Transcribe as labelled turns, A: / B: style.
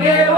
A: Give up.